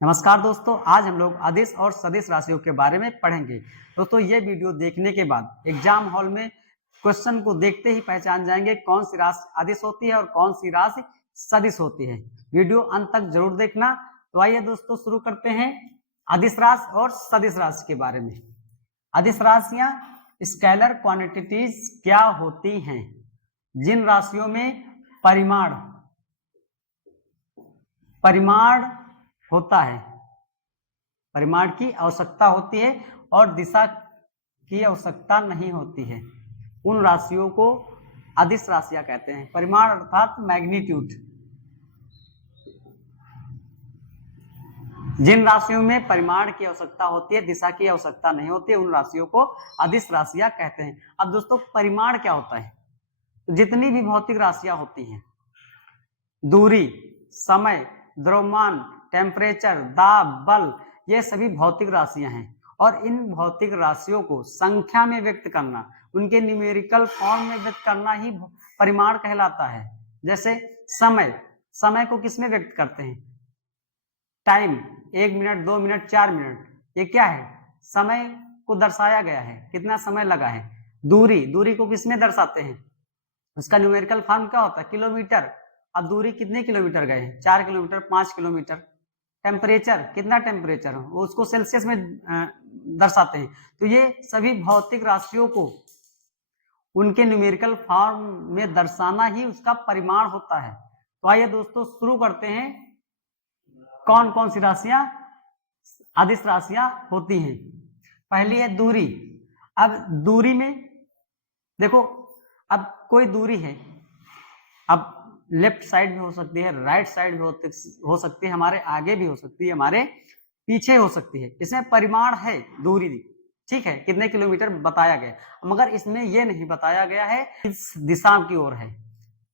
नमस्कार दोस्तों, आज हम लोग अदिश और सदिश राशियों के बारे में पढ़ेंगे। दोस्तों, ये वीडियो देखने के बाद एग्जाम हॉल में क्वेश्चन को देखते ही पहचान जाएंगे कौन सी राशि अदिश होती है और कौन सी राशि सदिश होती है। वीडियो अंत तक जरूर देखना। तो आइए दोस्तों, शुरू करते हैं अदिश राशि और सदिश राशि के बारे में। अदिश राशियां स्केलर क्वांटिटीज क्या होती हैं? जिन राशियों में परिमाण होता है, परिमाण की आवश्यकता होती है और दिशा की आवश्यकता नहीं होती है, उन राशियों को अदिश राशियां कहते हैं। परिमाण अर्थात मैग्नीट्यूड। जिन राशियों में परिमाण की आवश्यकता होती है, दिशा की आवश्यकता नहीं होती है, उन राशियों को अदिश राशियां कहते हैं। अब दोस्तों, परिमाण क्या होता है? तो जितनी भी भौतिक राशियां होती हैं, दूरी, समय, द्रव्यमान, टेम्परेचर, दाब, बल, ये सभी भौतिक राशियां हैं और इन भौतिक राशियों को संख्या में व्यक्त करना, उनके न्यूमेरिकल फॉर्म में व्यक्त करना ही परिमाण कहलाता है। जैसे समय को किसमें व्यक्त करते हैं? टाइम, 1 मिनट, 2 मिनट, 4 मिनट, ये क्या है? समय को दर्शाया गया है, कितना समय लगा है। दूरी को किसमें दर्शाते हैं? उसका न्यूमेरिकल फॉर्म क्या होता है? किलोमीटर। अब दूरी कितने किलोमीटर गए हैं? 4 किलोमीटर, 5 किलोमीटर। टेम्परेचर, कितना टेम्परेचर हो, वो उसको सेल्सियस में दर्शाते हैं। तो ये सभी भौतिक राशियों को उनके न्यूमेरिकल फॉर्म में दर्शाना ही उसका परिमाण होता है। तो आइए दोस्तों, शुरू करते हैं कौन कौन सी राशियां अदिश राशियां होती हैं। पहली है दूरी। अब दूरी में देखो, अब कोई दूरी है, अब लेफ्ट साइड भी हो सकती है, राइट साइड भी हो सकती है, हमारे आगे भी हो सकती है, हमारे पीछे हो सकती है। इसमें परिमाण है दूरी, ठीक है, कितने किलोमीटर बताया गया, मगर इसमें यह नहीं बताया गया है किस दिशा की ओर है,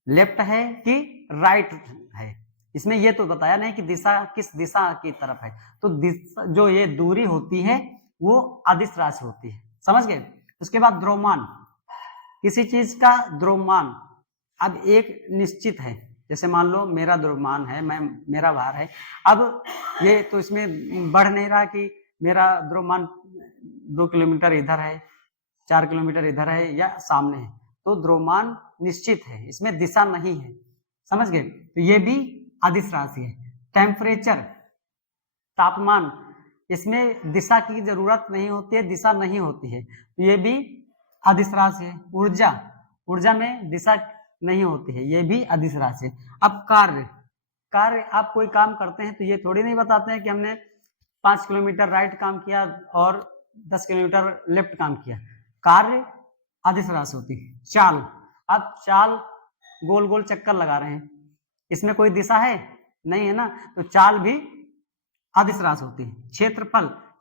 लेफ्ट है कि राइट है। इसमें यह तो बताया नहीं कि दिशा किस दिशा की तरफ है। तो जो ये दूरी होती है वो अदिश राशि होती है, समझ गए। उसके बाद द्रव्यमान, किसी चीज का द्रव्यमान अब एक निश्चित है। जैसे मान लो मेरा द्रव्यमान है, मेरा भार है। अब ये तो इसमें बढ़ नहीं रहा कि मेरा द्रव्यमान 2 किलोमीटर इधर है, 4 किलोमीटर इधर है या सामने है। तो द्रव्यमान निश्चित है, इसमें दिशा नहीं है, समझ गए। तो ये भी अदिश राशि है। टेम्परेचर, तापमान, इसमें दिशा की जरूरत नहीं होती है, दिशा नहीं होती है, तो ये भी अदिश राशि है। ऊर्जा में दिशा नहीं होती है, ये भी अदिश राशि है। अब कार्य, आप कोई काम करते हैं तो ये थोड़ी नहीं बताते हैं कि हमने 5 किलोमीटर राइट काम किया और 10 किलोमीटर लेफ्ट काम किया। कार्य अदिश राशि होती है। चाल, अब चाल गोल गोल चक्कर लगा रहे हैं, इसमें कोई दिशा है नहीं है ना, तो चाल भी अदिश राशि होती है।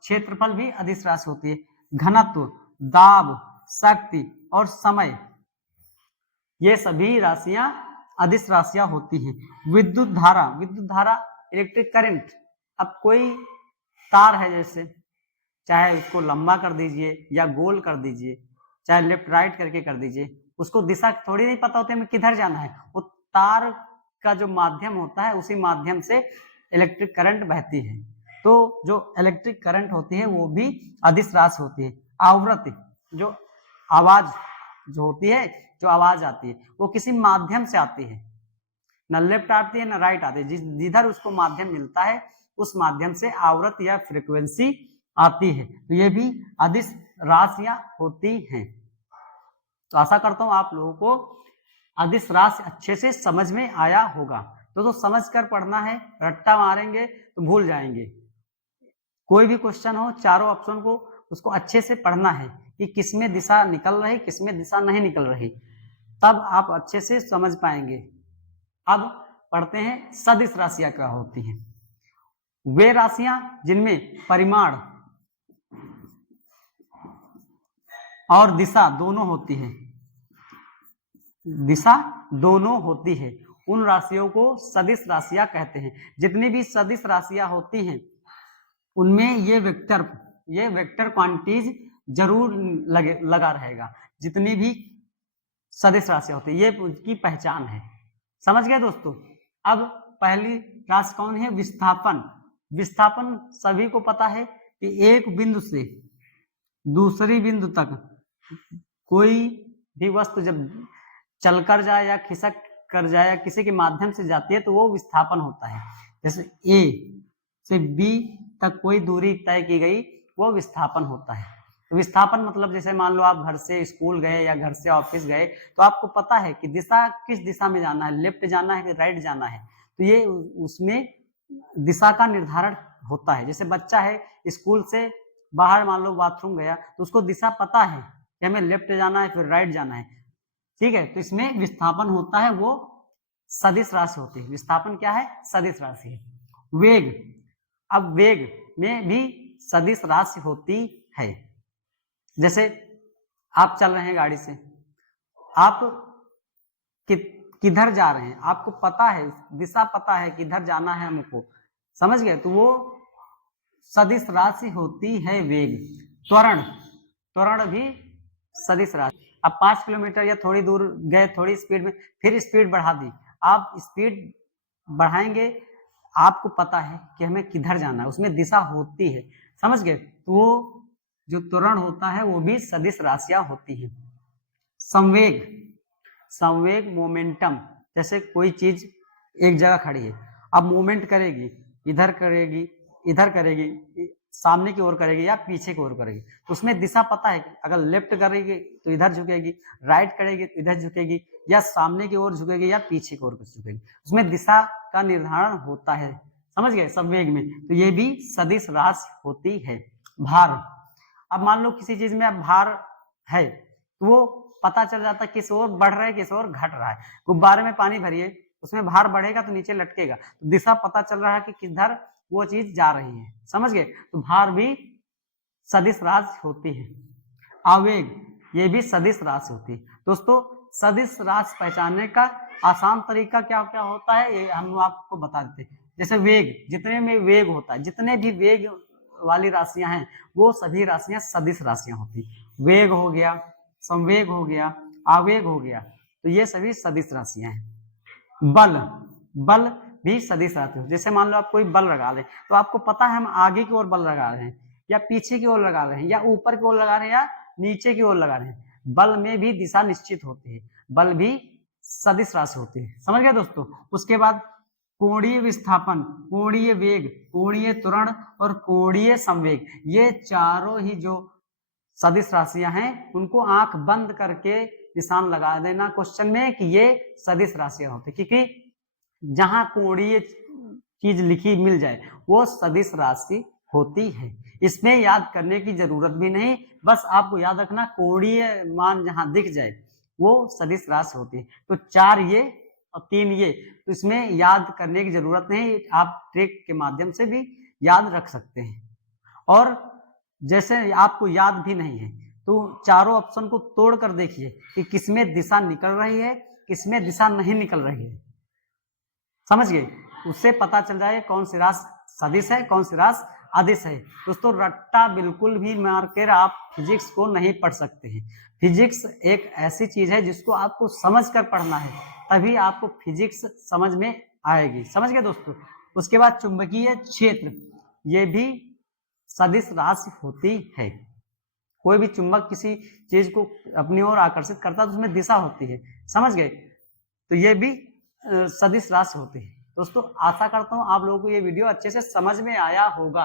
क्षेत्रफल भी अदिश राशि होती है। घनत्व, दाब, शक्ति और समय, ये सभी राशियां अदिश राशियां होती हैं। विद्युत धारा इलेक्ट्रिक करंट, अब कोई तार है, जैसे चाहे उसको लंबा कर दीजिए या गोल कर दीजिए, चाहे लेफ्ट राइट करके कर दीजिए, उसको दिशा थोड़ी नहीं पता होती है किधर जाना है। वो तार का जो माध्यम होता है, उसी माध्यम से इलेक्ट्रिक करंट बहती है। तो जो इलेक्ट्रिक करंट होती है वो भी अदिश राशि होती है। आवृत्ति, जो आवाज जो होती है, जो आवाज आती है, वो किसी माध्यम से आती है, न लेफ्ट आती है न राइट आती है, जिधर उसको माध्यम मिलता है उस माध्यम से आवृत्ति या फ्रीक्वेंसी आती है। तो ये भी अदिश राशियां होती हैं। तो आशा करता हूं आप लोगों को अदिश राशि अच्छे से समझ में आया होगा। तो समझ कर पढ़ना है, रट्टा मारेंगे तो भूल जाएंगे। कोई भी क्वेश्चन हो, चारों ऑप्शन को उसको अच्छे से पढ़ना है कि किसमें दिशा निकल रही, किसमें दिशा नहीं निकल रही, तब आप अच्छे से समझ पाएंगे। अब पढ़ते हैं सदिश राशियां क्या होती हैं। वे राशियां जिनमें परिमाण और दिशा दोनों होती है, दिशा दोनों होती है, उन राशियों को सदिश राशियां कहते हैं। जितनी भी सदिश राशियां होती हैं उनमें ये वेक्टर क्वांटिटीज जरूर लगा रहेगा। जितनी भी सदिश राशियां होती है, ये उसकी पहचान है, समझ गए दोस्तों। अब पहली राशि कौन है? विस्थापन। विस्थापन सभी को पता है कि एक बिंदु से दूसरी बिंदु तक कोई भी वस्तु जब चलकर जाए या खिसक कर जाए या किसी के माध्यम से जाती है तो वो विस्थापन होता है। जैसे ए से बी तक कोई दूरी तय की गई, वो विस्थापन होता है। तो विस्थापन मतलब जैसे मान लो आप घर से स्कूल गए या घर से ऑफिस गए, तो आपको पता है कि दिशा किस दिशा में जाना है, लेफ्ट जाना है कि राइट जाना है, तो ये उसमें दिशा का निर्धारण होता है। जैसे बच्चा है स्कूल से बाहर मान लो बाथरूम गया, तो उसको दिशा पता है कि हमें लेफ्ट जाना है फिर राइट जाना है, ठीक है। तो इसमें विस्थापन होता है, वो सदिश राशि होती है। विस्थापन क्या है? सदिश राशि है। वेग, अब वेग में भी सदिश राशि होती है। जैसे आप चल रहे हैं गाड़ी से, आप किधर जा रहे हैं, आपको पता है, दिशा पता है किधर जाना है हमको, समझ गए, तो वो सदिश राशि होती है वेग। त्वरण, त्वरण भी सदिश राशि। अब 5 किलोमीटर या थोड़ी दूर गए, थोड़ी स्पीड में, फिर स्पीड बढ़ा दी, आप स्पीड बढ़ाएंगे, आपको पता है कि हमें किधर जाना है, उसमें दिशा होती है, समझ गए। तो वो जो त्वरण होता है वो भी सदिश राशियां होती है। संवेग, संवेग मोमेंटम, जैसे कोई चीज एक जगह खड़ी है, अब मूवमेंट करेगी, इधर करेगी, इधर करेगी, सामने की ओर करेगी या पीछे की ओर करेगी, तो उसमें दिशा पता है, अगर लेफ्ट करेगी तो इधर झुकेगी, राइट करेगी तो इधर झुकेगी, या सामने की ओर झुकेगी या पीछे की ओर झुकेगी, उसमें दिशा का निर्धारण होता है, समझ गए, संवेग में। तो ये भी सदिश राशि होती है। भार, अब मान लो किसी चीज में अब भार है, तो वो पता चल जाता है किस ओर बढ़ रहा है किस ओर घट रहा है। गुब्बारे में पानी भरिए, उसमें भार बढ़ेगा तो नीचे लटकेगा, तो दिशा पता चल रहा है कि किधर वो चीज जा रही है, समझ गए। तो भार भी सदिश राशि होती है। आवेग, ये भी सदिश राशि होती है। दोस्तों, सदिश राशि पहचानने का आसान तरीका क्या क्या होता है, ये हम आपको बता देते हैं। जैसे वेग, जितने में वेग होता है, जितने भी वेग वाली राशियां हैं, वो सभी राशियां सदिश राशियां होती है। वेग हो गया, संवेग हो गया, आवेग हो गया, तो ये सभी सदिश राशियां हैं। बल, बल भी सदिश राशि होती है। जैसे मान लो आप कोई बल लगा रहे हैं, तो आपको पता है हम आगे की ओर बल लगा रहे हैं या पीछे की ओर लगा रहे हैं या ऊपर की ओर लगा रहे हैं या नीचे की ओर लगा रहे हैं। बल में भी दिशा निश्चित होती है, बल भी सदिश राशि होती है, समझ गए दोस्तों। उसके बाद कोणीय विस्थापन, कोणीय वेग, कोणीय त्वरण और कोणीय संवेग, ये चारों ही जो सदिश राशियां हैं, उनको आंख बंद करके निशान लगा देना क्वेश्चन में कि ये सदिश राशियां होती, क्योंकि जहां कोणीय चीज लिखी मिल जाए वो सदिश राशि होती है। इसमें याद करने की जरूरत भी नहीं, बस आपको याद रखना कोणीय मान जहां दिख जाए वो सदिश राशि होती है। तो 4 ये और 3 ये, तो इसमें याद करने की जरूरत नहीं, आप ट्रिक के माध्यम से भी याद रख सकते हैं। और जैसे आपको याद भी नहीं है तो चारों ऑप्शन को तोड़ कर देखिए कि किसमें दिशा निकल रही है, किसमें दिशा नहीं निकल रही है, समझ गए। उससे पता चल जाए कौन सी राशि सदिश है, कौन सी राशि अदिश है। दोस्तों, रट्टा बिल्कुल भी मारकर आप फिजिक्स को नहीं पढ़ सकते हैं। फिजिक्स एक ऐसी चीज है जिसको आपको समझ कर पढ़ना है, तभी आपको फिजिक्स समझ में आएगी, समझ गए दोस्तों। उसके बाद चुंबकीय क्षेत्र, ये भी सदिश राशि होती है। कोई भी चुंबक किसी चीज को अपनी ओर आकर्षित करता है तो उसमें दिशा होती है, समझ गए। तो ये भी सदिश राशि होती है। दोस्तों, आशा करता हूं आप लोगों को ये वीडियो अच्छे से समझ में आया होगा।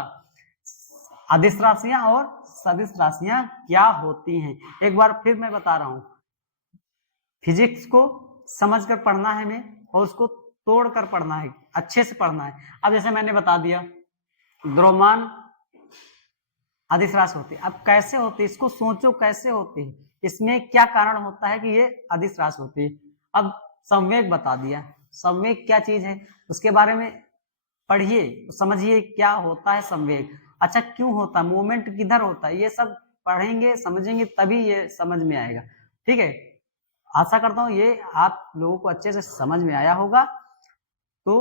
अदिश राशियां और सदिश राशियां क्या होती हैं, एक बार फिर मैं बता रहा हूं। फिजिक्स को समझकर पढ़ना है हमें और उसको तोड़कर पढ़ना है, अच्छे से पढ़ना है। अब जैसे मैंने बता दिया द्रव्यमान अदिश राशि होती है, अब कैसे होती है इसको सोचो, कैसे होती है, इसमें क्या कारण होता है कि ये अदिश राशि होती है। अब संवेग बता दिया, संवेग क्या चीज है उसके बारे में पढ़िए, समझिए क्या होता है संवेग, अच्छा क्यों होता है, मूवमेंट किधर होता है, ये सब पढ़ेंगे समझेंगे तभी ये समझ में आएगा, ठीक है। आशा करता हूँ ये आप लोगों को अच्छे से समझ में आया होगा। तो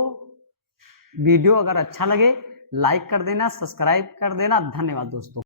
वीडियो अगर अच्छा लगे लाइक कर देना, सब्सक्राइब कर देना। धन्यवाद दोस्तों।